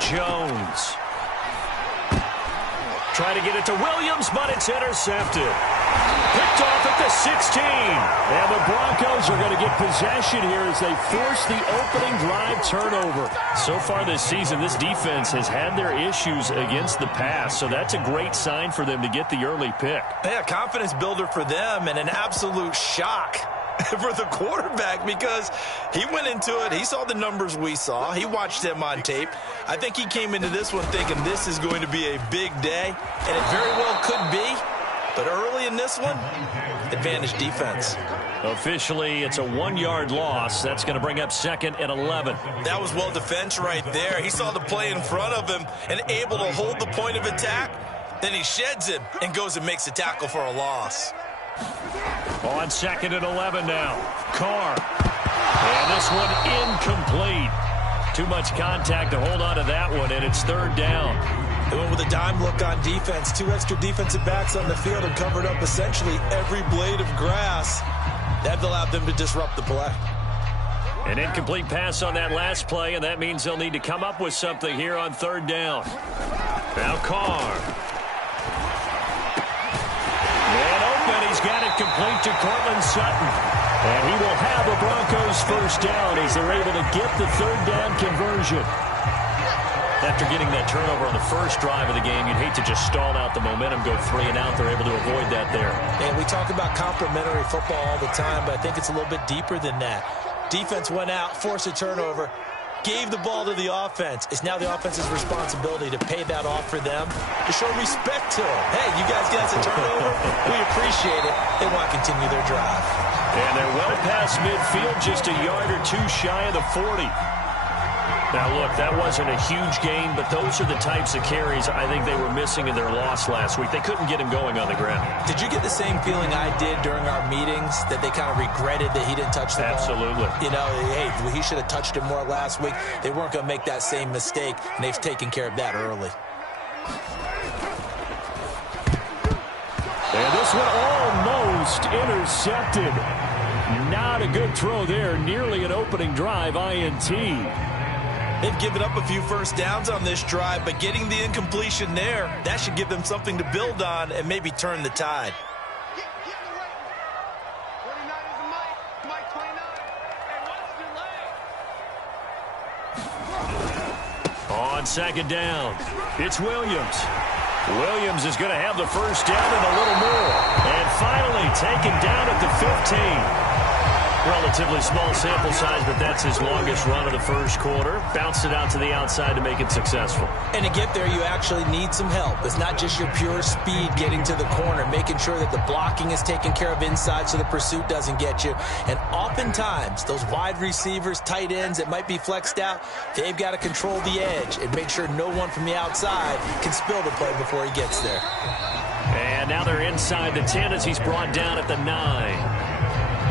Jones. Trying to get it to Williams, but it's intercepted. Picked off at the 16. And the Broncos are going to get possession here as they force the opening drive turnover. So far this season, this defense has had their issues against the pass, so that's a great sign for them to get the early pick. Yeah, confidence builder for them and an absolute shock for the quarterback because he went into it. He saw the numbers we saw. He watched them on tape. I think he came into this one thinking this is going to be a big day, and it very well could be. But early in this one, advantage defense. Officially, it's a 1-yard loss. That's going to bring up 2nd and 11. That was well defense right there. He saw the play in front of him and able to hold the point of attack. Then he sheds him and goes and makes a tackle for a loss. On 2nd and 11 now. Carr. And this one incomplete. Too much contact to hold on to that one, and it's 3rd down. They went with a dime look on defense. 2 extra defensive backs on the field and covered up essentially every blade of grass. That allowed them to disrupt the play. An incomplete pass on that last play, and that means they'll need to come up with something here on 3rd down. Now Carr. Man open, he's got it complete to Cortland Sutton. And he will have a Broncos 1st down as they're able to get the 3rd down conversion. After getting that turnover on the first drive of the game, you'd hate to just stall out the momentum, go 3 and out. They're able to avoid that there. And we talk about complementary football all the time, but I think it's a little bit deeper than that. Defense went out, forced a turnover, gave the ball to the offense. It's now the offense's responsibility to pay that off for them, to show respect to them. Hey, you guys got a turnover? We appreciate it. They want to continue their drive. And they're well past midfield, just a yard or 2 shy of the 40. Now, look, that wasn't a huge gain, but those are the types of carries I think they were missing in their loss last week. They couldn't get him going on the ground. Did you get the same feeling I did during our meetings, that they kind of regretted that he didn't touch the ball? Absolutely. You know, hey, he should have touched it more last week. They weren't going to make that same mistake, and they've taken care of that early. And this one almost intercepted. Not a good throw there. Nearly an opening drive INT. They've given up a few 1st downs on this drive, but getting the incompletion there, that should give them something to build on and maybe turn the tide. On 2nd down, it's Williams. Williams is going to have the 1st down and a little more. And finally taken down at the 15. Relatively small sample size, but that's his longest run of the first quarter. Bounced it out to the outside to make it successful. And to get there, you actually need some help. It's not just your pure speed getting to the corner, making sure that the blocking is taken care of inside so the pursuit doesn't get you. And oftentimes, those wide receivers, tight ends that might be flexed out, they've got to control the edge and make sure no one from the outside can spill the play before he gets there. And now they're inside the 10 as he's brought down at the 9.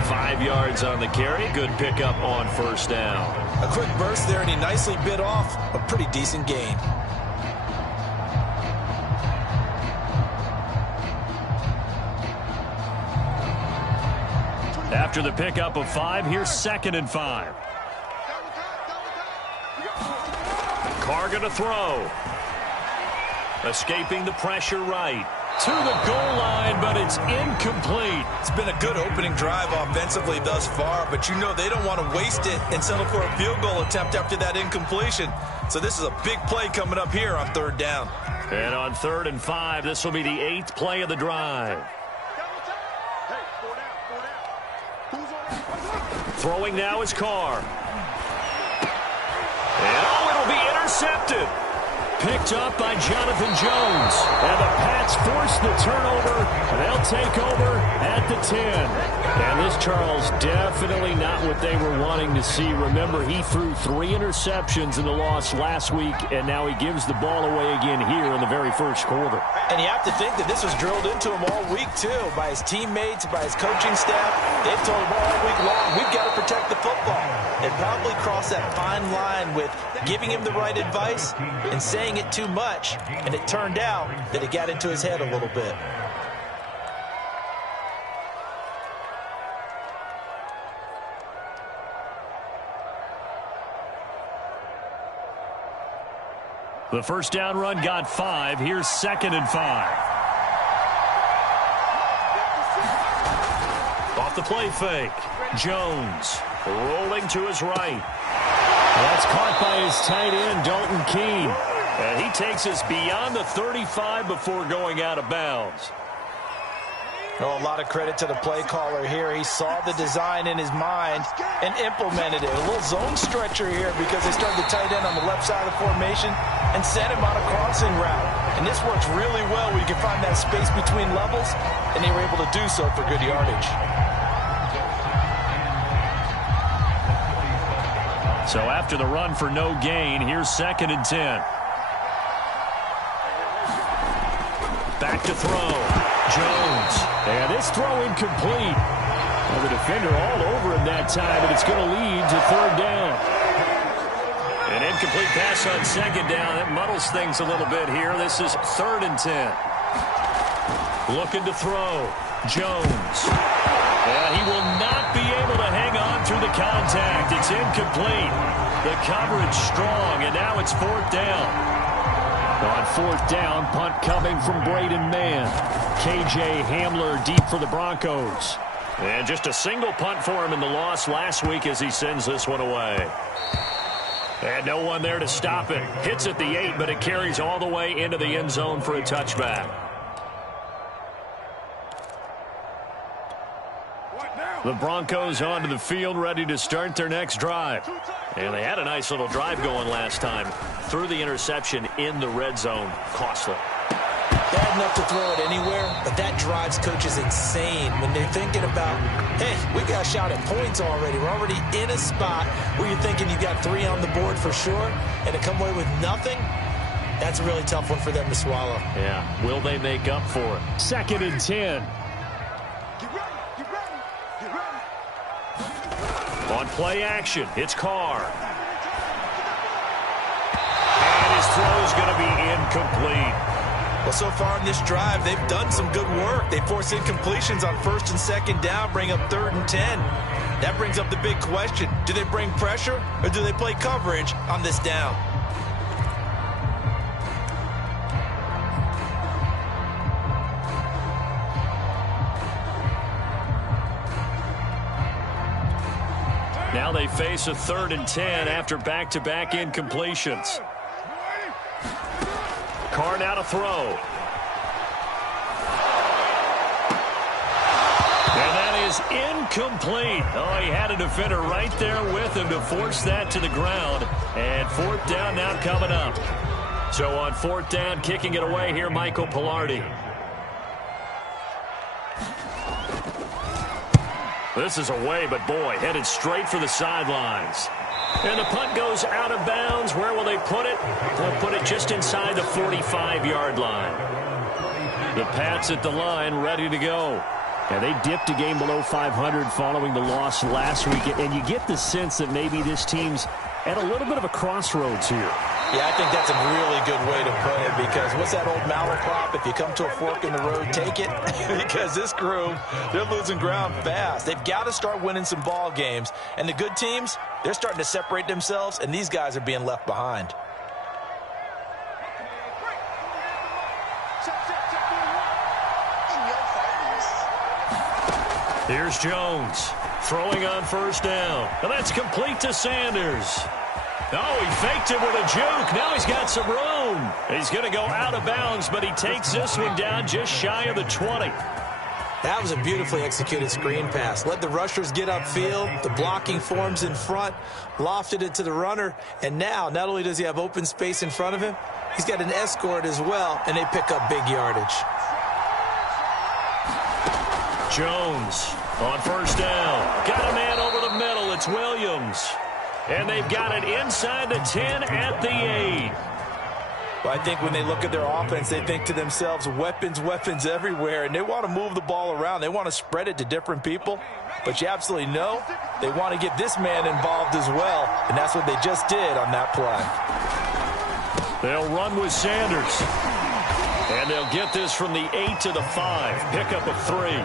5 yards on the carry. Good pickup on 1st down. A quick burst there, and he nicely bit off a pretty decent gain. After the pickup of 5, here's 2nd and 5. Carr going to throw. Escaping the pressure right. To the goal line, but it's incomplete. It's been a good opening drive offensively thus far, but you know they don't want to waste it and settle for a field goal attempt after that incompletion. So this is a big play coming up here on 3rd down. And on 3rd and 5, this will be the 8th play of the drive. Throwing now is Carr. And it'll be intercepted. Picked up by Jonathan Jones. And the Pats force the turnover. They'll take over at the 10. And this, Charles, definitely not what they were wanting to see. Remember, he threw 3 interceptions in the loss last week, and now he gives the ball away again here in the very first quarter. And you have to think that this was drilled into him all week, too, by his teammates, by his coaching staff. They've told him all week long, we've got to protect the football. They probably crossed that fine line with giving him the right advice and saying it too much, and it turned out that it got into his head a little bit. The first down run got 5. Here's 2nd and 5. Off the play fake. Jones rolling to his right. That's caught by his tight end, Dalton Keene. And he takes us beyond the 35 before going out of bounds. Oh, a lot of credit to the play caller here. He saw the design in his mind and implemented it. A little zone stretcher here because they started the tight end on the left side of the formation and set him on a crossing route. And this works really well where you can find that space between levels, and they were able to do so for good yardage. So after the run for no gain, here's 2nd and 10. Back to throw. Jones. And this throw incomplete. Well, the defender all over him that time, and it's going to lead to 3rd down. An incomplete pass on 2nd down. That muddles things a little bit here. This is 3rd and 10. Looking to throw. Jones. And he will not be able to hang on through the contact. It's incomplete. The coverage strong, and now it's 4th down. On 4th down, punt coming from Braden Mann. K.J. Hamler deep for the Broncos. And just a single punt for him in the loss last week as he sends this one away. And no one there to stop it. Hits at the 8, but it carries all the way into the end zone for a touchback. The Broncos onto the field, ready to start their next drive. And they had a nice little drive going last time. Threw the interception in the red zone. Costly. They had enough to throw it anywhere, but that drives coaches insane when they're thinking about, hey, we got a shot at points already. We're already in a spot where you're thinking you've got 3 on the board for sure, and to come away with nothing, that's a really tough one for them to swallow. Yeah, will they make up for it? 2nd and 10. On play action, it's Carr. And his throw is going to be incomplete. Well, so far in this drive, they've done some good work. They force incompletions on 1st and 2nd down, bring up 3rd and 10. That brings up the big question. Do they bring pressure or do they play coverage on this down? Now they face a 3rd and 10 after back-to-back incompletions. Carr now to throw. And that is incomplete. Oh, he had a defender right there with him to force that to the ground. And 4th down now coming up. So on 4th down, kicking it away here, Michael Pilardi. This is away, but boy, headed straight for the sidelines. And the punt goes out of bounds. Where will they put it? They'll put it just inside the 45-yard line. The Pats at the line, ready to go. And they dipped a game below 500 following the loss last week. And you get the sense that maybe this team's at a little bit of a crossroads here. Yeah, I think that's a really good way to put it, because what's that old malaprop? If you come to a fork in the road, take it. Because this crew, they're losing ground fast. They've got to start winning some ball games. And the good teams, they're starting to separate themselves, and these guys are being left behind. Here's Jones throwing on 1st down. And that's complete to Sanders. Oh, he faked it with a juke. Now he's got some room. He's going to go out of bounds, but he takes this one down just shy of the 20. That was a beautifully executed screen pass. Let the rushers get upfield. The blocking forms in front. Lofted it to the runner. And now, not only does he have open space in front of him, he's got an escort as well, and they pick up big yardage. Jones on 1st down. Got a man over the middle. It's Williams. And they've got it inside the 10 at the 8. Well, I think when they look at their offense, they think to themselves, weapons, weapons everywhere. And they want to move the ball around. They want to spread it to different people. But you absolutely know they want to get this man involved as well. And that's what they just did on that play. They'll run with Sanders. And they'll get this from the 8 to the 5. Pickup of 3.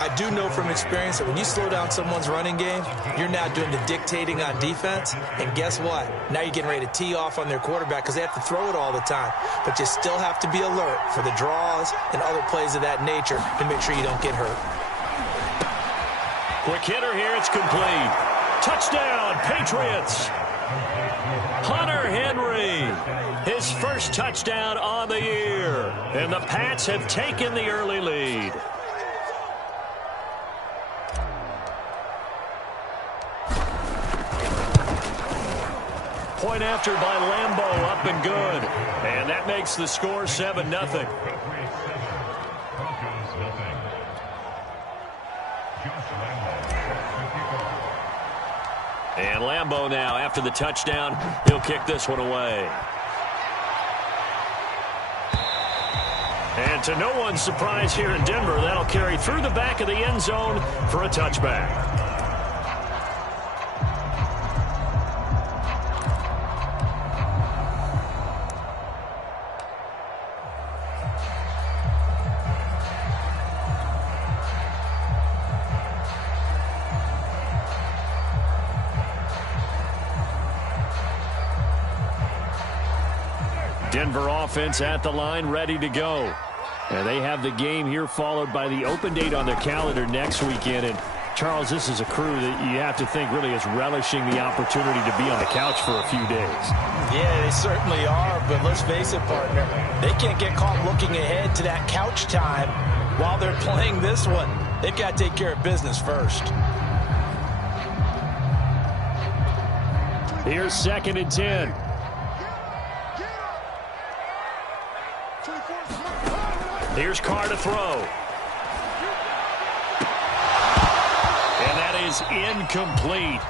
I do know from experience that when you slow down someone's running game, you're now doing the dictating on defense. And guess what? Now you're getting ready to tee off on their quarterback because they have to throw it all the time. But you still have to be alert for the draws and other plays of that nature to make sure you don't get hurt. Quick hitter here. It's complete. Touchdown, Patriots. Hunter Henry, his first touchdown on the year. And the Pats have taken the early lead. Point after by Lambeau, up and good. And that makes the score 7-0. And Lambeau now, after the touchdown, he'll kick this one away. And to no one's surprise here in Denver, that'll carry through the back of the end zone for a touchback. Denver offense at the line, ready to go. And they have the game here followed by the open date on their calendar next weekend. And, Charles, this is a crew that you have to think really is relishing the opportunity to be on the couch for a few days. Yeah, they certainly are, but let's face it, partner. They can't get caught looking ahead to that couch time while they're playing this one. They've got to take care of business first. Here's 2nd and 10. Here's Carr to throw. And that is incomplete.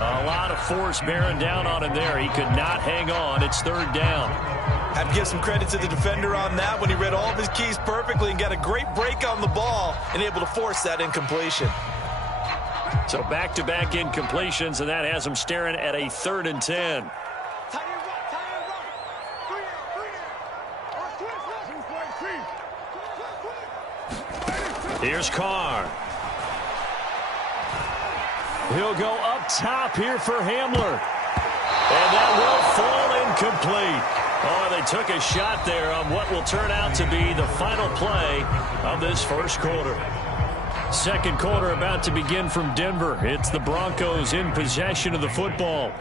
A lot of force bearing down on him there. He could not hang on. It's 3rd down. I have to give some credit to the defender on that when he read all of his keys perfectly and got a great break on the ball and able to force that incompletion. So back-to-back incompletions, and that has him staring at a 3rd and 10. Here's Carr. He'll go up top here for Hamler. And that will fall incomplete. Oh, they took a shot there on what will turn out to be the final play of this first quarter. Second quarter about to begin from Denver. It's the Broncos in possession of the football.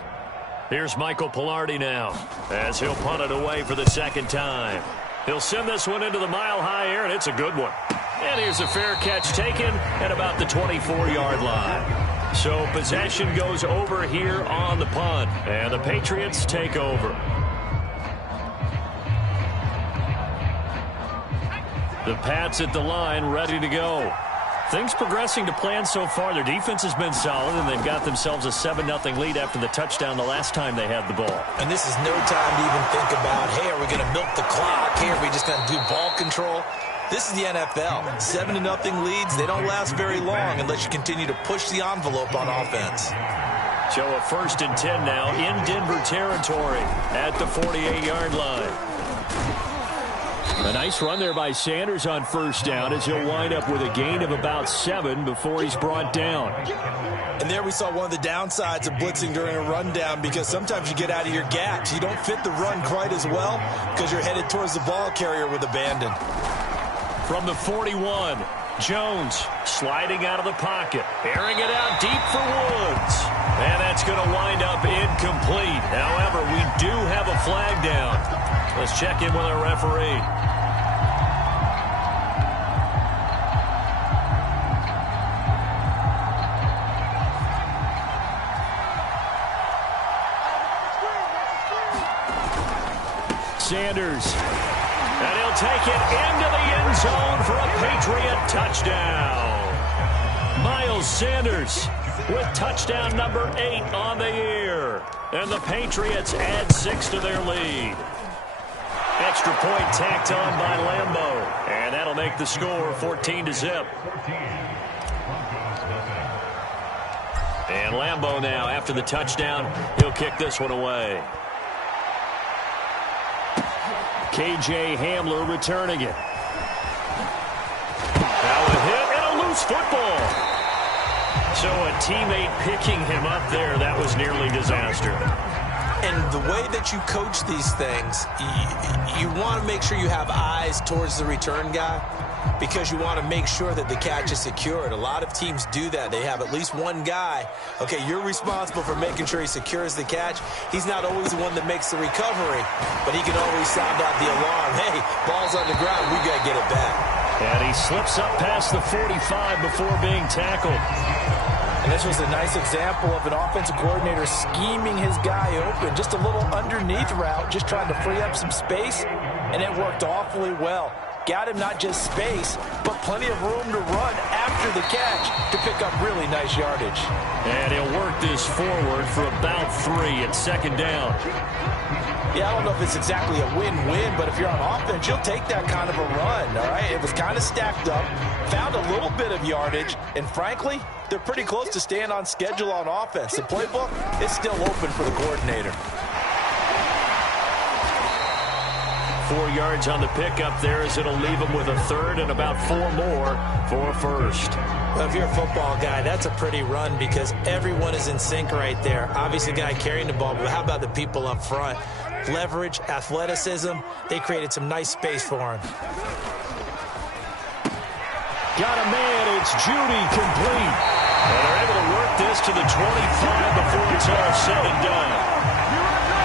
Here's Michael Pilardi now as he'll punt it away for the second time. He'll send this one into the mile-high air, and it's a good one. And here's a fair catch taken at about the 24-yard line. So possession goes over here on the punt, and the Patriots take over. The Pats at the line, ready to go. Things progressing to plan so far. Their defense has been solid, and they've got themselves a 7-0 lead after the touchdown the last time they had the ball. And this is no time to even think about, hey, are we going to milk the clock? Hey, are we just going to do ball control? This is the NFL. 7-0 leads, they don't last very long unless you continue to push the envelope on offense. So a 1st and 10 now in Denver territory at the 48-yard line. A nice run there by Sanders on 1st down as he'll wind up with a gain of about 7 before he's brought down. And there we saw one of the downsides of blitzing during a rundown because sometimes you get out of your gaps. You don't fit the run quite as well because you're headed towards the ball carrier with abandon. From the 41, Jones sliding out of the pocket, airing it out deep for Woods. And that's going to wind up incomplete. However, we do have a flag down. Let's check in with our referee. Sanders. And he'll take it into the end zone for a Patriot touchdown. Miles Sanders with touchdown number 8 on the year. And the Patriots add 6 to their lead. Extra point tacked on by Lambeau. And that'll make the score 14-0. And Lambeau now, after the touchdown, he'll kick this one away. KJ Hamler returning it. Now a hit and a loose football. So a teammate picking him up there, that was nearly disaster. And the way that you coach these things, you want to make sure you have eyes towards the return guy because you want to make sure that the catch is secured. A lot of teams do that. They have at least one guy. Okay, you're responsible for making sure he secures the catch. He's not always the one that makes the recovery, but he can always sound out the alarm. Hey, ball's on the ground. We got to get it back. And he slips up past the 45 before being tackled. And this was a nice example of an offensive coordinator scheming his guy open. Just a little underneath route, just trying to free up some space, and it worked awfully well. Got him not just space, but plenty of room to run after the catch to pick up really nice yardage. And he'll work this forward for about 3 at second down. Yeah, I don't know if it's exactly a win-win, but if you're on offense, you'll take that kind of a run, all right? It was kind of stacked up, found a little bit of yardage, and frankly, they're pretty close to staying on schedule on offense. The playbook is still open for the coordinator. 4 yards on the pickup there as it'll leave him with a third and about 4 more for first. Well, if you're a football guy, that's a pretty run because everyone is in sync right there. Obviously, the guy carrying the ball, but how about the people up front? Leverage, athleticism, they created some nice space for him. Got a man, it's Judy, complete. And they're able to work this to the 25 before it's all said and done.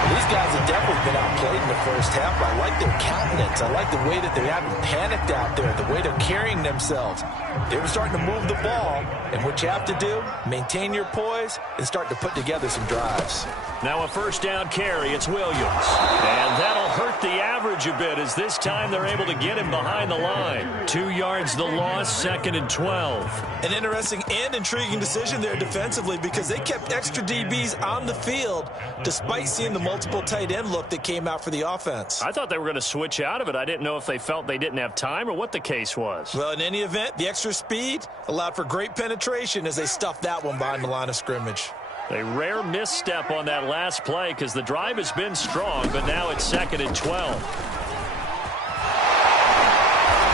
These guys have definitely been outplayed in the first half. I like their countenance. I like the way that they haven't panicked out there, the way they're carrying themselves. They were starting to move the ball, and what you have to do, maintain your poise and start to put together some drives. Now a first down carry, it's Williams. And that'll hurt the average a bit as this time they're able to get him behind the line. 2 yards the loss, 2nd and 12. An interesting and intriguing decision there defensively because they kept extra DBs on the field despite seeing the multiple tight end look that came out for the offense. I thought they were going to switch out of it. I didn't know if they felt they didn't have time or what the case was. Well, in any event, the extra speed allowed for great penetration as they stuffed that one behind the line of scrimmage. A rare misstep on that last play because the drive has been strong, but now it's 2nd and 12.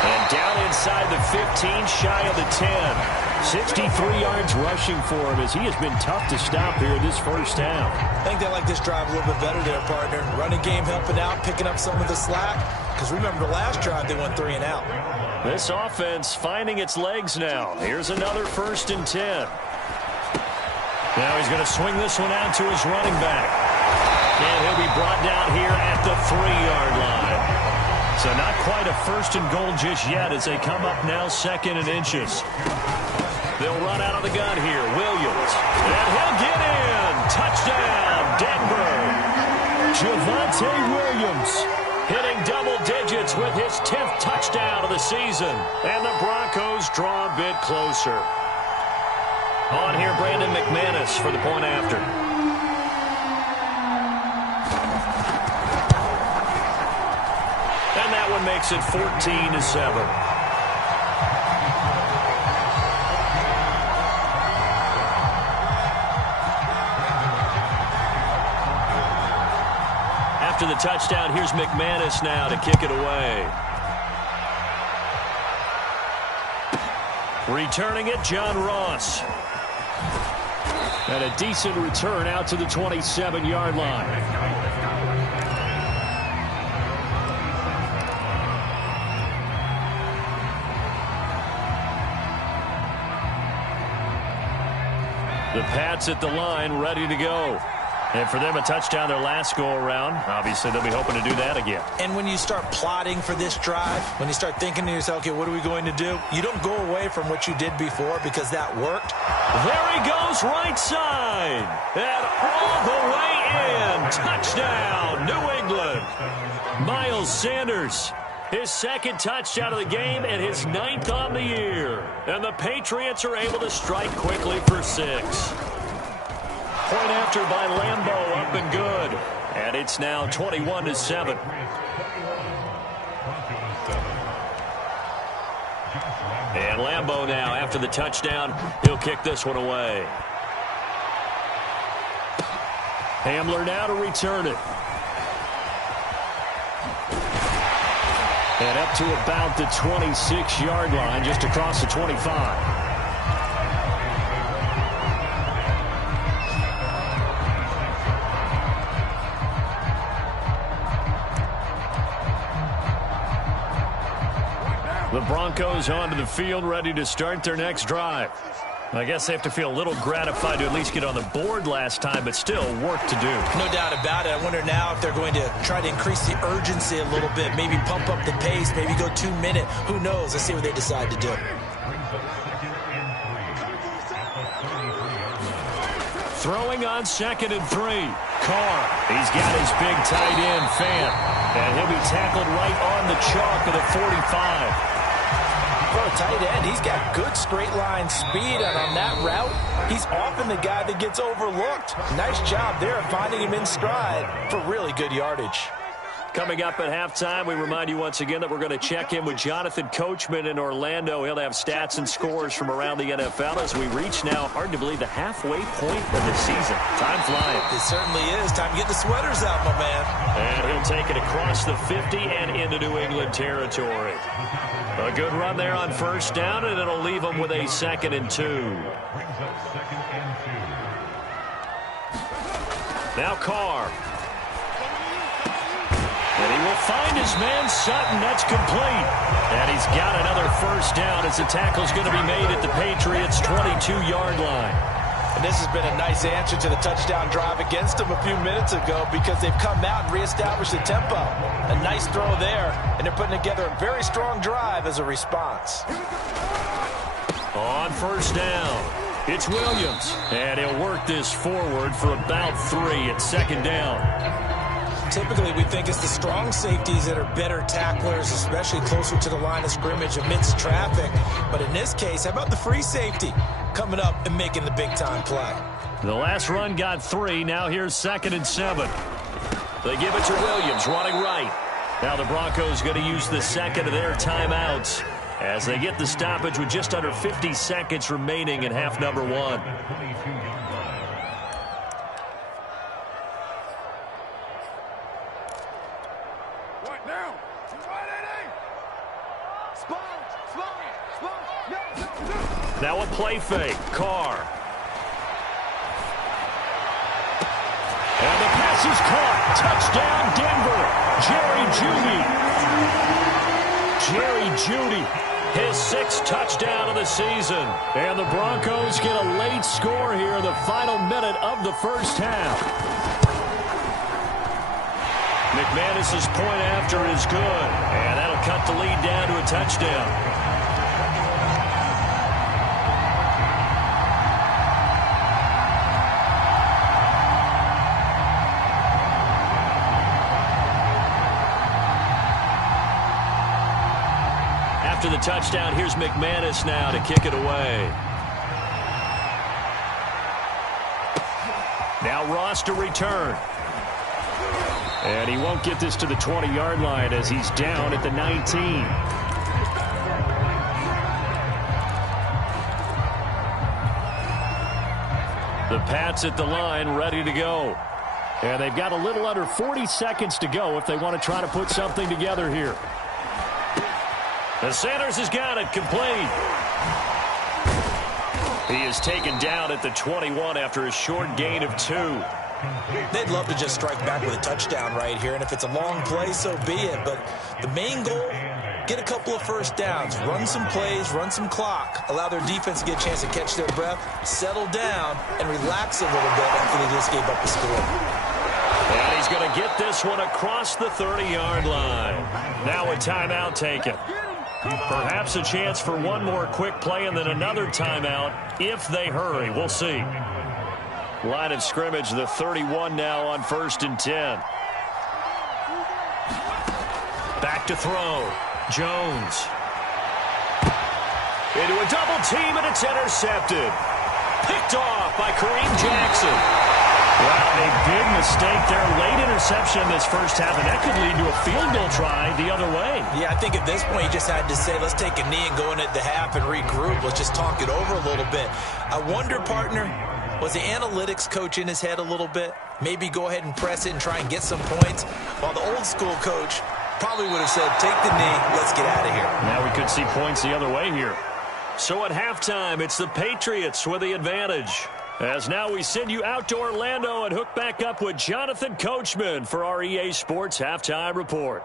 And down inside the 15, shy of the 10. 63 yards rushing for him as he has been tough to stop here this first half. I think they like this drive a little bit better there, partner. Running game helping out, picking up some of the slack. Because remember the last drive, they went 3 and out. This offense finding its legs now. Here's another 1st and 10. Now he's going to swing this one out to his running back. And he'll be brought down here at the 3-yard line. So not quite a 1st and goal just yet as they come up now 2nd and inches. They'll run out of the gun here. Williams. And he'll get in. Touchdown, Denver. Javonte Williams hitting double digits with his 10th touchdown of the season. And the Broncos draw a bit closer. On here, Brandon McManus for the point after. And that one makes it 14-7. After the touchdown, here's McManus now to kick it away. Returning it, John Ross. And a decent return out to the 27-yard line. The Pats at the line, ready to go. And for them, a touchdown their last go-around. Obviously, they'll be hoping to do that again. And when you start plotting for this drive, when you start thinking to yourself, okay, what are we going to do? You don't go away from what you did before because that worked. There he goes, right side. And all the way in. Touchdown, New England. Miles Sanders, his 2nd touchdown of the game and his 9th on the year. And the Patriots are able to strike quickly for 6. Point after by Lambeau, up and good. And it's now 21-7. And Lambeau now, after the touchdown, he'll kick this one away. Hamler now to return it. And up to about the 26-yard line, just across the 25. The Broncos onto the field, ready to start their next drive. I guess they have to feel a little gratified to at least get on the board last time, but still work to do. No doubt about it. I wonder now if they're going to try to increase the urgency a little bit, maybe pump up the pace, maybe go 2 minute. Who knows? Let's see what they decide to do. Throwing on 2nd and 3. Carr. He's got his big tight end, Fant. And he'll be tackled right on the chalk of the 45. For a tight end, he's got good straight line speed, and on that route, he's often the guy that gets overlooked. Nice job there of finding him in stride for really good yardage. Coming up at halftime, we remind you once again that we're going to check in with Jonathan Coachman in Orlando. He'll have stats and scores from around the NFL as we reach now, hard to believe, the halfway point of the season. Time flying. It certainly is. Time to get the sweaters out, my man. And he'll take it across the 50 and into New England territory. A good run there on 1st down, and it'll leave them with a 2nd and 2. Now Carr. And he will find his man Sutton. That's complete. And he's got another 1st down as the tackle's going to be made at the Patriots' 22-yard line. And this has been a nice answer to the touchdown drive against them a few minutes ago because they've come out and reestablished the tempo. A nice throw there, and they're putting together a very strong drive as a response. On 1st down, it's Williams. And he'll work this forward for about 3 at 2nd down. Typically, we think it's the strong safeties that are better tacklers, especially closer to the line of scrimmage amidst traffic. But in this case, how about the free safety coming up and making the big-time play? The last run got 3. Now here's 2nd and 7. They give it to Williams, running right. Now the Broncos going to use the 2nd of their timeouts as they get the stoppage with just under 50 seconds remaining in half number 1. Now a play fake. Carr. And the pass is caught. Touchdown, Denver. Jerry Jeudy. His 6th touchdown of the season. And the Broncos get a late score here in the final minute of the 1st half. McManus's point after is good. And that'll cut the lead down to a touchdown. After the touchdown, here's McManus now to kick it away. Now Ross to return. And he won't get this to the 20-yard line as he's down at the 19. The Pats at the line ready to go. And they've got a little under 40 seconds to go if they want to try to put something together here. And Sanders has got it complete. He is taken down at the 21 after a short gain of 2. They'd love to just strike back with a touchdown right here, and if it's a long play, so be it. But the main goal, get a couple of 1st downs, run some plays, run some clock, allow their defense to get a chance to catch their breath, settle down, and relax a little bit after they just gave up the score. And he's going to get this one across the 30-yard line. Now a timeout taken. Perhaps a chance for one more quick play and then another timeout if they hurry. We'll see. Line of scrimmage, the 31 now on 1st and 10. Back to throw. Jones. Into a double team, and it's intercepted. Picked off by Kareem Jackson. Wow, a big mistake there. Late interception in this 1st half, and that could lead to a field goal try the other way. Yeah, I think at this point you just had to say, let's take a knee and go into the half and regroup. Let's just talk it over a little bit. I wonder, partner, was the analytics coach in his head a little bit? Maybe go ahead and press it and try and get some points, while the old school coach probably would have said, take the knee, let's get out of here. Now we could see points the other way here. So at halftime, it's the Patriots with the advantage. As now we send you out to Orlando and hook back up with Jonathan Coachman for our EA Sports Halftime Report.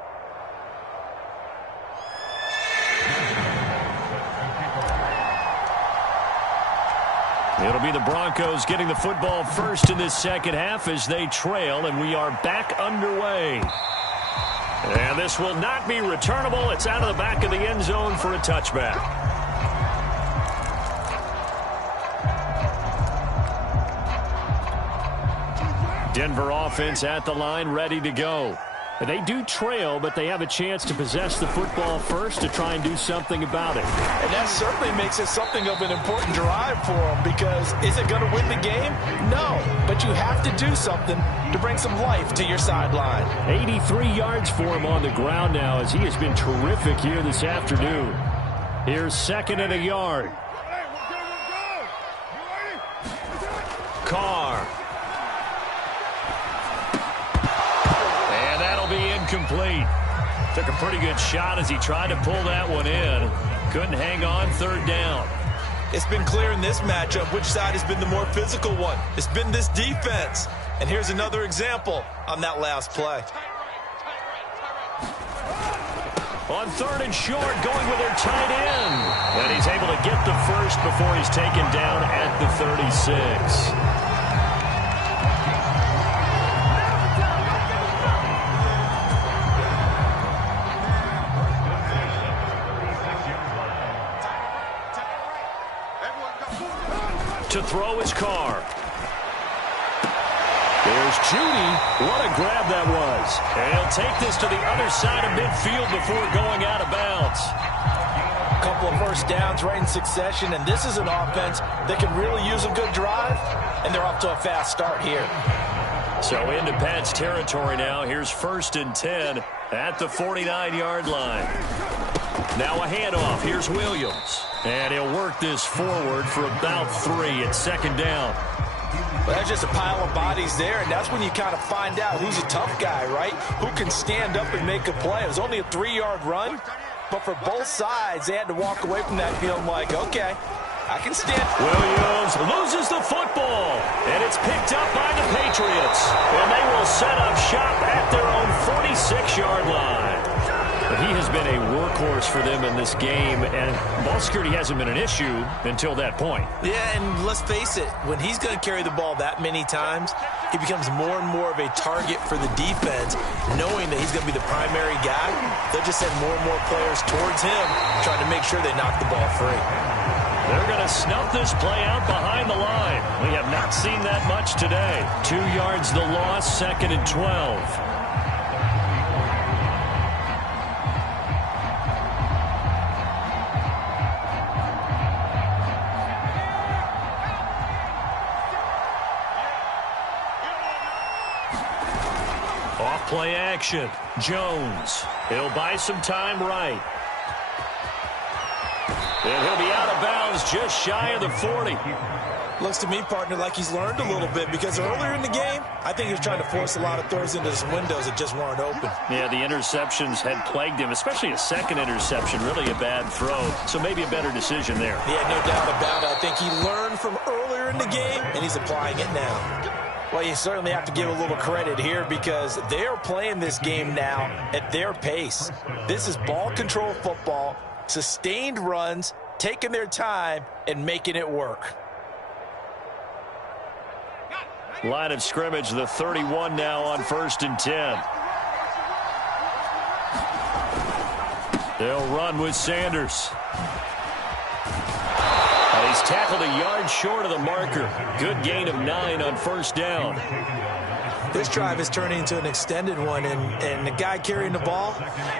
It'll be the Broncos getting the football first in this second half as they trail, and we are back underway. And this will not be returnable. It's out of the back of the end zone for a touchback. Denver offense at the line, ready to go. They do trail, but they have a chance to possess the football first to try and do something about it. And that certainly makes it something of an important drive for them, because is it going to win the game? No, but you have to do something to bring some life to your sideline. 83 yards for him on the ground now, as he has been terrific here this afternoon. Here's 2nd and a yard. Carr. Complete. Took a pretty good shot as he tried to pull that one in. Couldn't hang on, 3rd down. It's been clear in this matchup which side has been the more physical one. It's been this defense. And here's another example on that last play. On 3rd and short, going with their tight end. And he's able to get the first before he's taken down at the 36. To throw his Carr. There's Judy. What a grab that was. And he'll take this to the other side of midfield before going out of bounds. A couple of first downs right in succession, and this is an offense that can really use a good drive, and they're off to a fast start here. So into Pat's territory now. Here's 1st and 10 at the 49-yard line. Now a handoff. Here's Williams. And he'll work this forward for about 3 at 2nd down. Well, that's just a pile of bodies there, and that's when you kind of find out who's a tough guy, right? Who can stand up and make a play. It was only a 3-yard run, but for both sides, they had to walk away from that feeling like, okay, I can stand. Williams loses the football, and it's picked up by the Patriots. And they will set up shop at their own 46-yard line. But he has been a workhorse for them in this game, and ball security hasn't been an issue until that point. Yeah, and let's face it, when he's going to carry the ball that many times, he becomes more and more of a target for the defense, knowing that he's going to be the primary guy. They'll just send more and more players towards him, trying to make sure they knock the ball free. They're going to snuff this play out behind the line. We have not seen that much today. 2 yards the loss, 2nd and 12. Play action. Jones. He'll buy some time right. And he'll be out of bounds just shy of the 40. Looks to me, partner, like he's learned a little bit, because earlier in the game, I think he was trying to force a lot of throws into some windows that just weren't open. Yeah, the interceptions had plagued him, especially a second interception, really a bad throw. So maybe a better decision there. Yeah, no doubt about it. I think he learned from earlier in the game, and he's applying it now. Well, you certainly have to give a little credit here, because they are playing this game now at their pace. This is ball control football, sustained runs, taking their time, and making it work. Line of scrimmage, the 31 now on 1st and 10. They'll run with Sanders. And he's tackled a yard short of the marker. Good gain of 9 on 1st down. This drive is turning into an extended one, and the guy carrying the ball,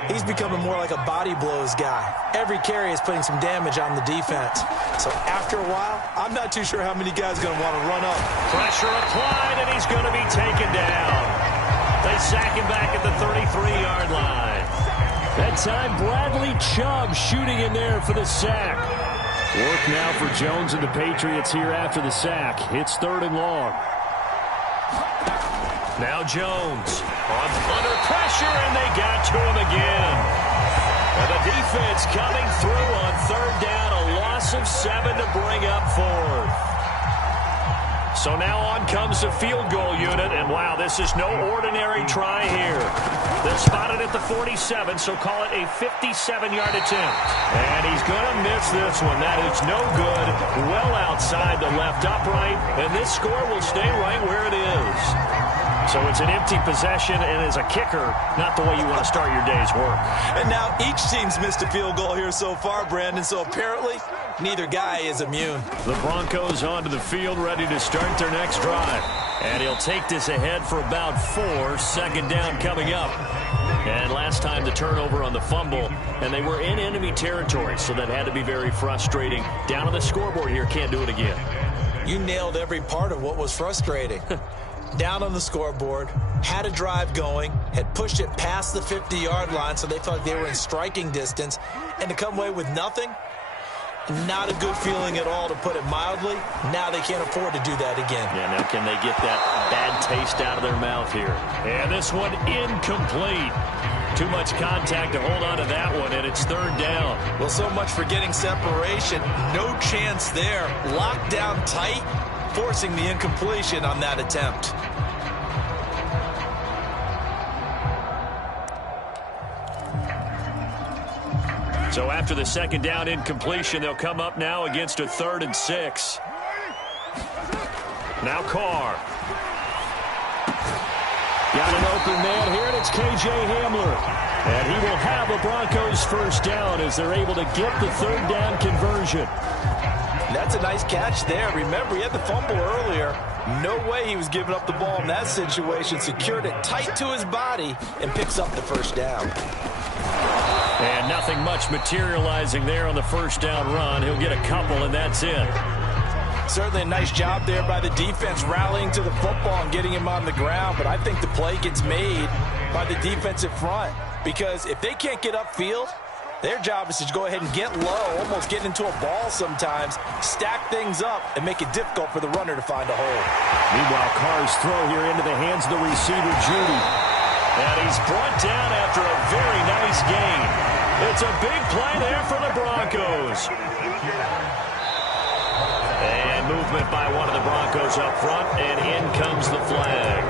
he's becoming more like a body blows guy. Every carry is putting some damage on the defense. So after a while, I'm not too sure how many guys are going to want to run up. Pressure applied, and he's going to be taken down. They sack him back at the 33-yard line. That time, Bradley Chubb shooting in there for the sack. Work now for Jones and the Patriots here after the sack. It's 3rd and long. Now Jones under pressure, and they got to him again. And the defense coming through on 3rd down, a loss of 7 to bring up 4th. So now on comes the field goal unit, and wow, this is no ordinary try here. They're spotted at the 47, so call it a 57-yard attempt. And he's going to miss this one. That is no good. Well outside the left upright, and this score will stay right where it is. So it's an empty possession, and as a kicker, not the way you want to start your day's work. And now each team's missed a field goal here so far, Brandon, so apparently neither guy is immune. The Broncos onto the field, ready to start their next drive. And he'll take this ahead for about 4. Second down coming up. And last time the turnover on the fumble, and they were in enemy territory, so that had to be very frustrating. Down on the scoreboard here, can't do it again. You nailed every part of what was frustrating. Down on the scoreboard, had a drive going, had pushed it past the 50-yard line, so they felt like they were in striking distance, and to come away with nothing, not a good feeling at all, to put it mildly. Now they can't afford to do that again. Yeah, now can they get that bad taste out of their mouth here? And this one incomplete. Too much contact to hold on to that one, and it's third down. Well, so much for getting separation. No chance there. Locked down tight, forcing the incompletion on that attempt. So after the second down incompletion, they'll come up now against a 3rd and 6. Now Carr. Got an open man here, and it's K.J. Hamler. And he will have a Broncos first down as they're able to get the third down conversion. That's a nice catch there. Remember, he had the fumble earlier. No way he was giving up the ball in that situation. Secured it tight to his body and picks up the first down. And nothing much materializing there on the first down run. He'll get a couple, and that's it. Certainly a nice job there by the defense, rallying to the football and getting him on the ground. But I think the play gets made by the defensive front, because if they can't get upfield, their job is to go ahead and get low, almost get into a ball sometimes, stack things up, and make it difficult for the runner to find a hole. Meanwhile, Carr's throw here into the hands of the receiver, Judy. And he's brought down after a very nice gain. It's a big play there for the Broncos. And movement by one of the Broncos up front, and in comes the flag.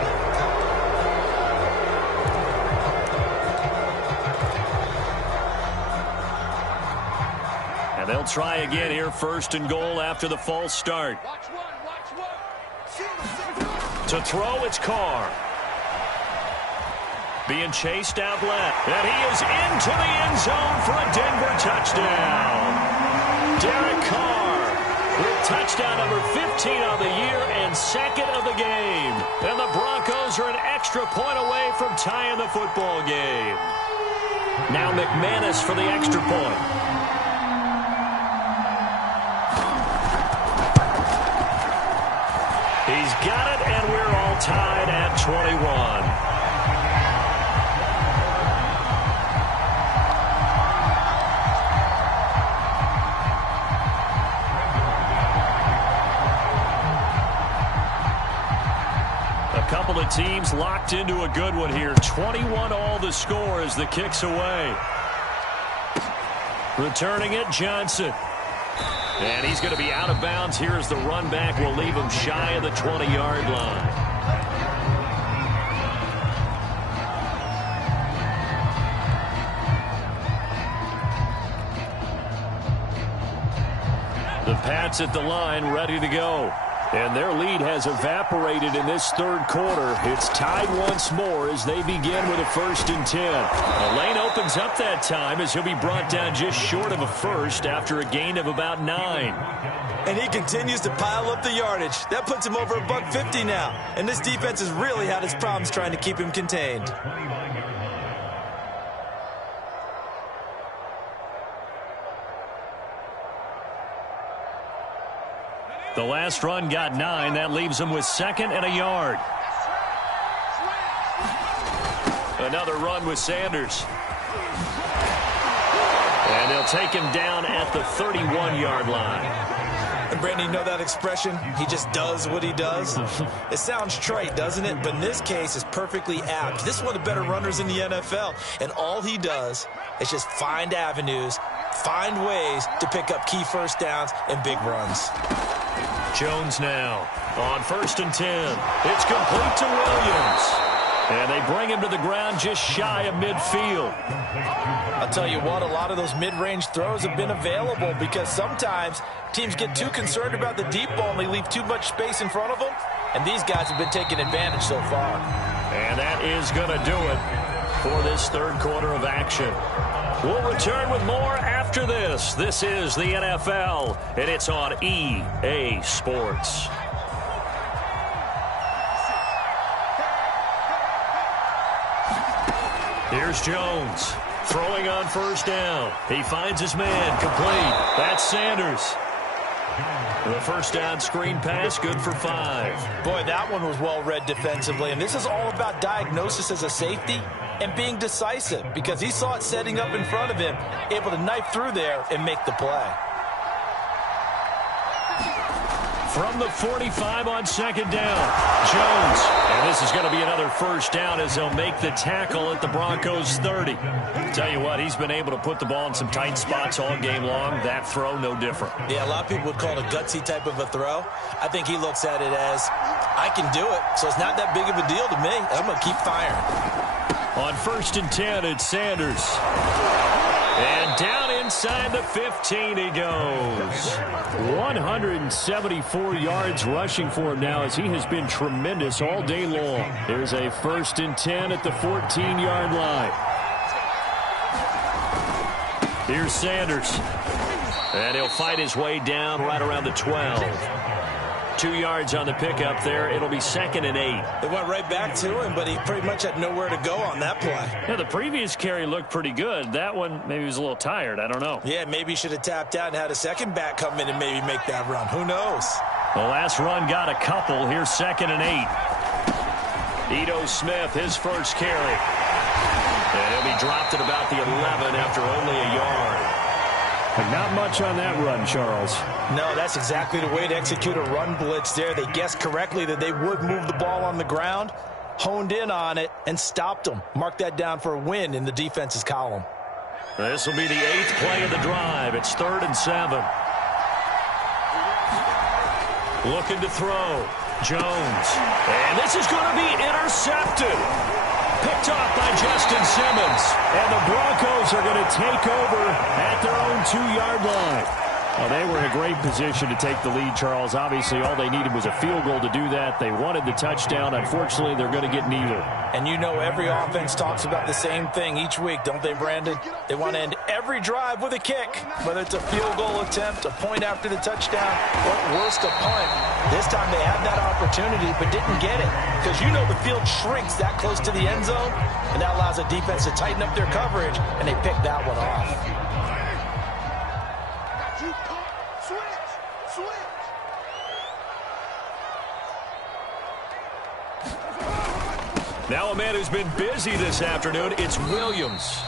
And they'll try again here, 1st and goal after the false start. To throw, it's Carr. Being chased out left. And he is into the end zone for a Denver touchdown. Derek Carr with touchdown number 15 of the year and 2nd of the game. And the Broncos are an extra point away from tying the football game. Now McManus for the extra point. He's got it, and we're all tied at 21. A couple of teams locked into a good one here. 21 all the score as the kick's away. Returning it, Johnson. And he's going to be out of bounds here as the run back will leave him shy of the 20-yard line. The Pats at the line, ready to go. And their lead has evaporated in this third quarter. It's tied once more as they begin with a 1st and 10. The lane opens up that time as he'll be brought down just short of a first after a gain of about 9. And he continues to pile up the yardage. That puts him over $150 now. And this defense has really had its problems trying to keep him contained. The last run got 9. That leaves him with 2nd and a yard. Another run with Sanders. And they'll take him down at the 31-yard line. And Brandon, you know that expression? He just does what he does. It sounds trite, doesn't it? But in this case, it's perfectly apt. This is one of the better runners in the NFL. And all he does is just find avenues, find ways to pick up key first downs and big runs. Jones now on 1st and 10. It's complete to Williams. And they bring him to the ground just shy of midfield. I'll tell you what, a lot of those mid-range throws have been available because sometimes teams get too concerned about the deep ball and they leave too much space in front of them. And these guys have been taking advantage so far. And that is going to do it for this third quarter of action. We'll return with more after this. This is the NFL, and it's on EA Sports. Here's Jones, throwing on 1st down. He finds his man, complete. That's Sanders. The 1st down screen pass, good for 5. Boy, that one was well read defensively, and this is all about diagnosis as a safety and being decisive because he saw it setting up in front of him, able to knife through there and make the play. From the 45 on 2nd down, Jones. And this is going to be another 1st down as they'll make the tackle at the Broncos 30. Tell you what, he's been able to put the ball in some tight spots all game long. That throw, no different. Yeah, a lot of people would call it a gutsy type of a throw. I think he looks at it as, I can do it, so it's not that big of a deal to me. I'm going to keep firing. On 1st and 10, it's Sanders. And down inside the 15 he goes. 174 yards rushing for him now as he has been tremendous all day long. There's a 1st and 10 at the 14-yard line. Here's Sanders. And he'll fight his way down right around the 12. 2 yards on the pickup there. It'll be 2nd and 8. They went right back to him, but he pretty much had nowhere to go on that play. Yeah, the previous carry looked pretty good. That one, maybe he was a little tired. I don't know. Yeah, maybe he should have tapped out and had a second back come in and maybe make that run. Who knows? The last run got a couple. Here's 2nd and 8. Ito Smith, his 1st carry. And he'll be dropped at about the 11 after only a yard. But not much on that run, Charles. No, that's exactly the way to execute a run blitz there. They guessed correctly that they would move the ball on the ground, honed in on it, and stopped them. Mark that down for a win in the defense's column. This will be the 8th play of the drive. It's 3rd and 7. Looking to throw. Jones. And this is going to be intercepted. Picked off by Justin Simmons. And the Broncos are going to take over at their own 2-yard line. Well, they were in a great position to take the lead, Charles. Obviously, all they needed was a field goal to do that. They wanted the touchdown. Unfortunately, they're going to get neither. And you know every offense talks about the same thing each week, don't they, Brandon? They want to end every drive with a kick, whether it's a field goal attempt, a point after the touchdown, or worst, a punt. This time they had that opportunity but didn't get it because you know the field shrinks that close to the end zone, and that allows the defense to tighten up their coverage, and they picked that one off. Now a man who's been busy this afternoon, it's Williams.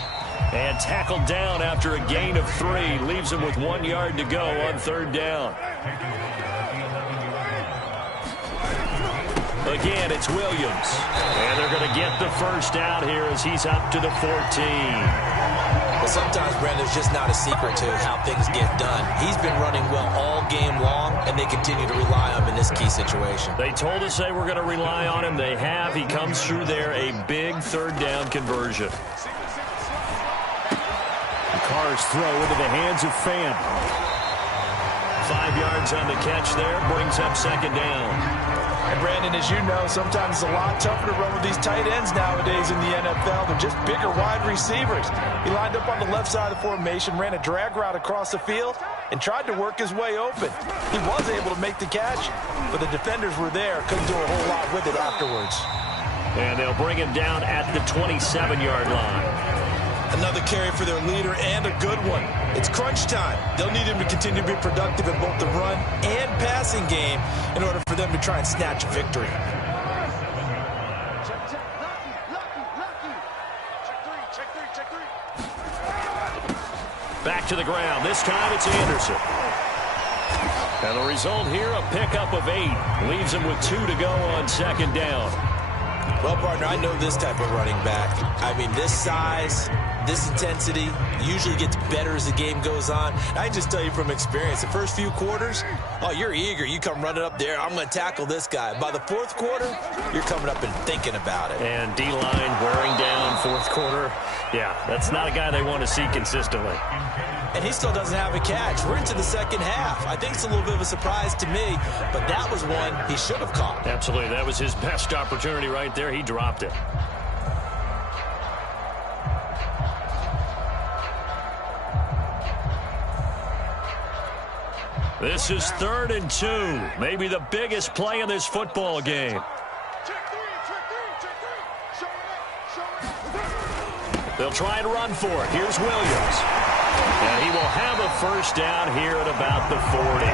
And tackled down after a gain of 3. Leaves him with 1 yard to go on 3rd down. Again, it's Williams. And they're going to get the 1st down here as he's up to the 14. Well, sometimes, Brandon, it's just not a secret to how things get done. He's been running well all game long, and they continue to rely on him in this key situation. They told us they were going to rely on him. They have. He comes through there, a big 3rd down conversion. The Carr's throw into the hands of Fan. 5 yards on the catch there, brings up 2nd down. And, Brandon, as you know, sometimes it's a lot tougher to run with these tight ends nowadays in the NFL. They're just bigger wide receivers. He lined up on the left side of the formation, ran a drag route across the field, and tried to work his way open. He was able to make the catch, but the defenders were there, couldn't do a whole lot with it afterwards. And they'll bring him down at the 27-yard line. Another carry for their leader and a good one. It's crunch time. They'll need him to continue to be productive in both the run and passing game in order for them to try and snatch a victory. Back to the ground. This time it's Anderson. And the result here, a pickup of 8. Leaves him with 2 to go on 2nd down. Well, partner, I know this type of running back. I mean, this size, this intensity usually gets better as the game goes on. I can just tell you from experience, the first few quarters, oh, you're eager. You come running up there, I'm going to tackle this guy. By the fourth quarter, you're coming up and thinking about it. And D-line wearing down fourth quarter. Yeah, that's not a guy they want to see consistently. And he still doesn't have a catch. We're into the second half. I think it's a little bit of a surprise to me, but that was one he should have caught. Absolutely. That was his best opportunity right there. He dropped it. This is 3rd and 2. Maybe the biggest play in this football game. They'll try and run for it. Here's Williams. And he will have a first down here at about the 40.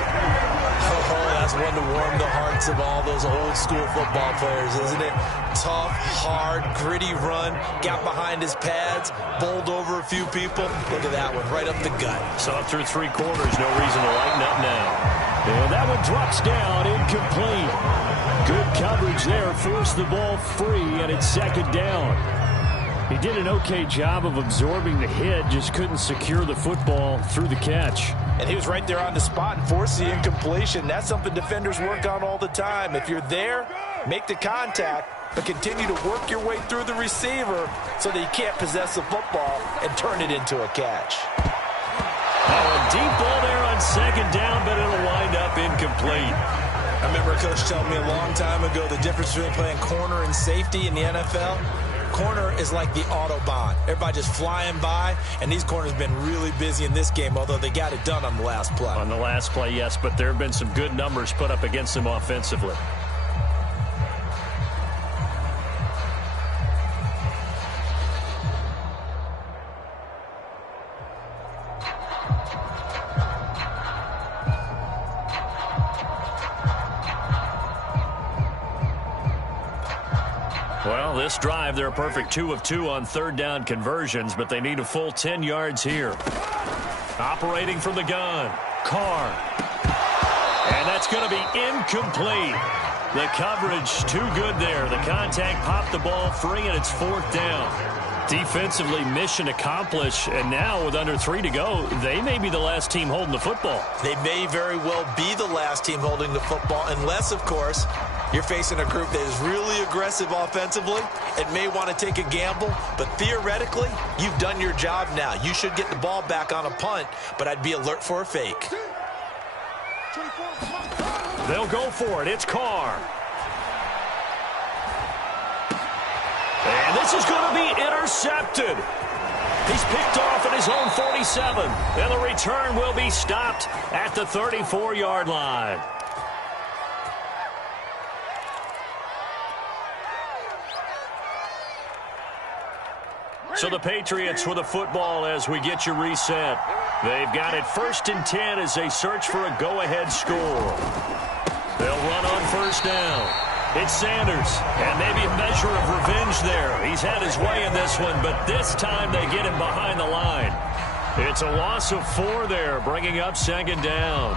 Oh, that's one to warm the hearts of all those old school football players, isn't it? Tough, hard, gritty run. Got behind his pads, bowled over a few people. Look at that one, right up the gut. Saw it through 3 quarters. No reason to lighten up now. And that one drops down, incomplete. Good coverage there. Forced the ball free, and it's 2nd down. He did an okay job of absorbing the hit, just couldn't secure the football through the catch. And he was right there on the spot and forced the incompletion. That's something defenders work on all the time. If you're there, make the contact, but continue to work your way through the receiver so that you can't possess the football and turn it into a catch. Oh, a deep ball there on 2nd down, but it'll wind up incomplete. I remember a coach telling me a long time ago the difference between playing corner and safety in the NFL. Corner is like the Autobahn. Everybody just flying by, and these corners have been really busy in this game, although they got it done on the last play. On the last play, yes, but there have been some good numbers put up against them offensively. Well, this drive, they're a perfect 2 of 2 on 3rd down conversions, but they need a full 10 yards here. Operating from the gun, Carr. And that's going to be incomplete. The coverage too good there. The contact popped the ball free, and it's 4th down. Defensively, mission accomplished, and now with under 3 to go, they may be the last team holding the football. They may very well be the last team holding the football, unless, of course, you're facing a group that is really aggressive offensively and may want to take a gamble, but theoretically, you've done your job now. You should get the ball back on a punt, but I'd be alert for a fake. They'll go for it. It's Carr. And this is going to be intercepted. He's picked off at his own 47. And the return will be stopped at the 34-yard line. So the Patriots with the football as we get you reset. They've got it 1st and 10 as they search for a go-ahead score. They'll run on 1st down. It's Sanders, and maybe a measure of revenge there. He's had his way in this one, but this time they get him behind the line. It's a loss of 4 there, bringing up 2nd down.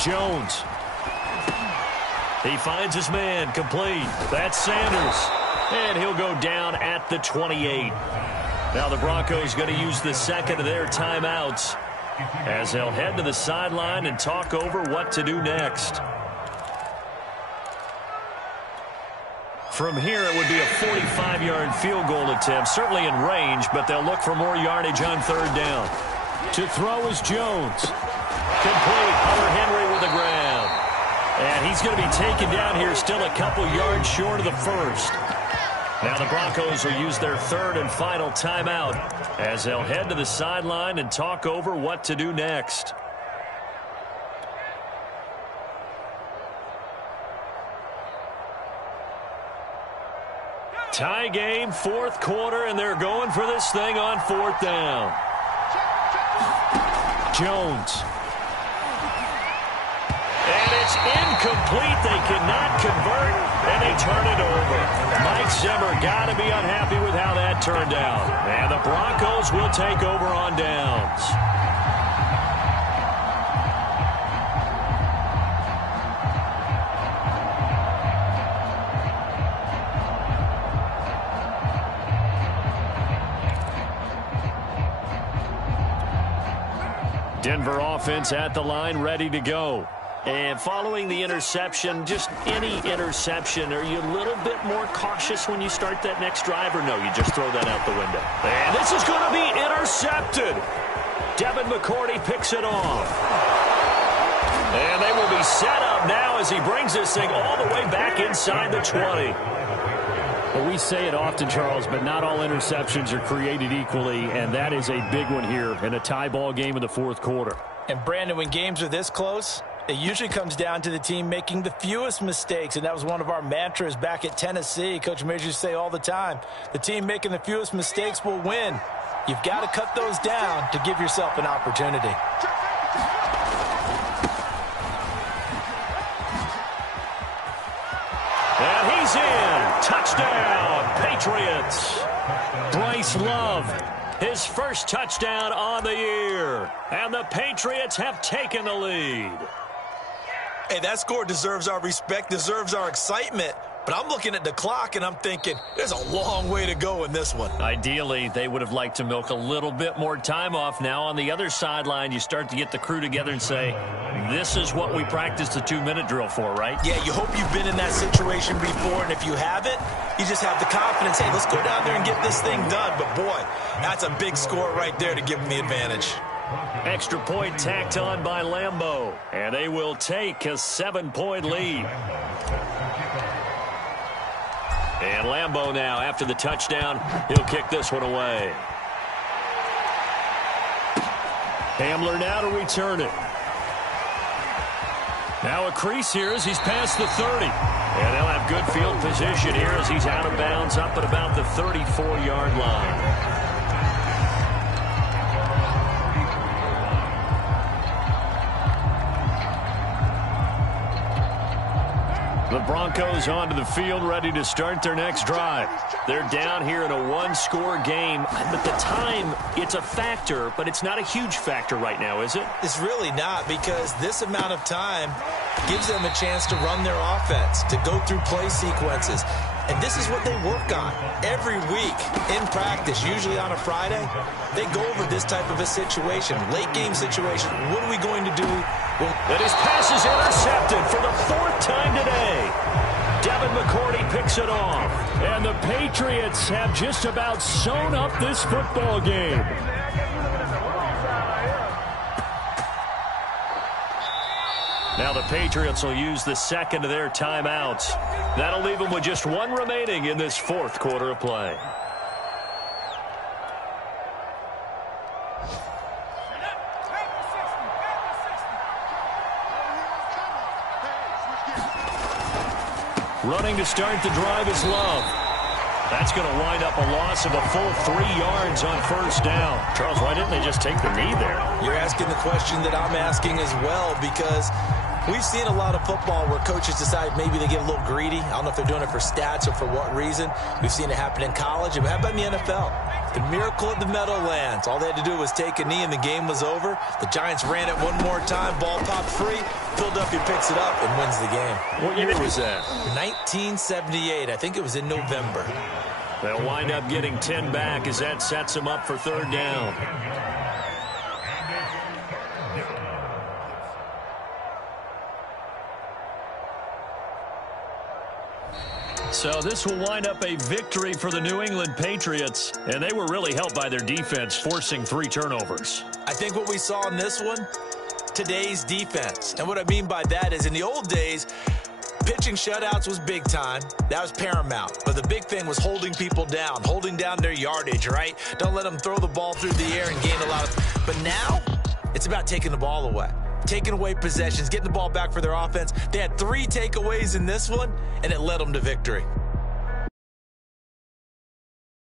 Jones. He finds his man, complete. That's Sanders. And he'll go down at the 28. Now the Broncos going to use the 2nd of their timeouts as they'll head to the sideline and talk over what to do next. From here, it would be a 45-yard field goal attempt, certainly in range, but they'll look for more yardage on 3rd down. To throw is Jones. Complete. Hunter Henry with the grab. And he's going to be taken down here still a couple yards short of the 1st. Now the Broncos will use their 3rd and final timeout as they'll head to the sideline and talk over what to do next. Tie game, 4th quarter, and they're going for this thing on 4th down. Jones. And it's incomplete. They cannot convert. and they turn it over. Mike Zimmer got to be unhappy with how that turned out. And the Broncos will take over on downs. Denver offense at the line, ready to go. And following the interception, just any interception, are you a little bit more cautious when you start that next drive, or no, you just throw that out the window? And this is going to be intercepted. Devin McCourty picks it off. And they will be set up now as he brings this thing all the way back inside the 20. Well, we say it often, Charles, but not all interceptions are created equally, and that is a big one here in a tie ball game in the fourth quarter. And, Brandon, when games are this close, it usually comes down to the team making the fewest mistakes, and that was one of our mantras back at Tennessee. Coach Majors used to say all the time, the team making the fewest mistakes will win. You've got to cut those down to give yourself an opportunity. And he's in. Touchdown, Patriots. Bryce Love, his first touchdown on the year. And the Patriots have taken the lead. Hey, that score deserves our respect, deserves our excitement. But I'm looking at the clock, and I'm thinking, there's a long way to go in this one. Ideally, they would have liked to milk a little bit more time off. Now, on the other sideline, you start to get the crew together and say, this is what we practiced the 2-minute drill for, right? Yeah, you hope you've been in that situation before, and if you haven't, you just have the confidence, hey, let's go down there and get this thing done. But, boy, that's a big score right there to give them the advantage. Extra point tacked on by Lambeau, and they will take a 7-point lead. And Lambeau now, after the touchdown, he'll kick this one away. Hamler now to return it. Now a crease here as he's past the 30. And they'll have good field position here as he's out of bounds up at about the 34-yard line. The Broncos onto the field, ready to start their next drive. They're down here in a one-score game. But the time, it's a factor, but it's not a huge factor right now, is it? It's really not, because this amount of time gives them a chance to run their offense, to go through play sequences. And this is what they work on every week in practice, usually on a Friday. They go over this type of a situation, late-game situation. What are we going to do? And his pass is intercepted for the 4th time today. Devin McCourty picks it off. And the Patriots have just about sewn up this football game. Now the Patriots will use the second of their timeouts. That'll leave them with just one remaining in this fourth quarter of play. Running to start the drive is Love. That's going to wind up a loss of a full 3 yards on first down. Charles, why didn't they just take the knee there? You're asking the question that I'm asking as well, because we've seen a lot of football where coaches decide maybe they get a little greedy. I don't know if they're doing it for stats or for what reason. We've seen it happen in college. How about in the NFL? The miracle of the Meadowlands. All they had to do was take a knee and the game was over. The Giants ran it one more time. Ball popped free. Philadelphia picks it up and wins the game. What year was that? 1978. I think it was in November. They'll wind up getting 10 back as that sets them up for third down. So this will wind up a victory for the New England Patriots, and they were really helped by their defense, forcing 3 turnovers. I think what we saw in this one, today's defense. And what I mean by that is in the old days, pitching shutouts was big time. That was paramount. But the big thing was holding people down, holding down their yardage, right? Don't let them throw the ball through the air and gain a lot of... But now, it's about taking the ball away. Taking away possessions, getting the ball back for their offense. They had 3 takeaways in this one, and it led them to victory.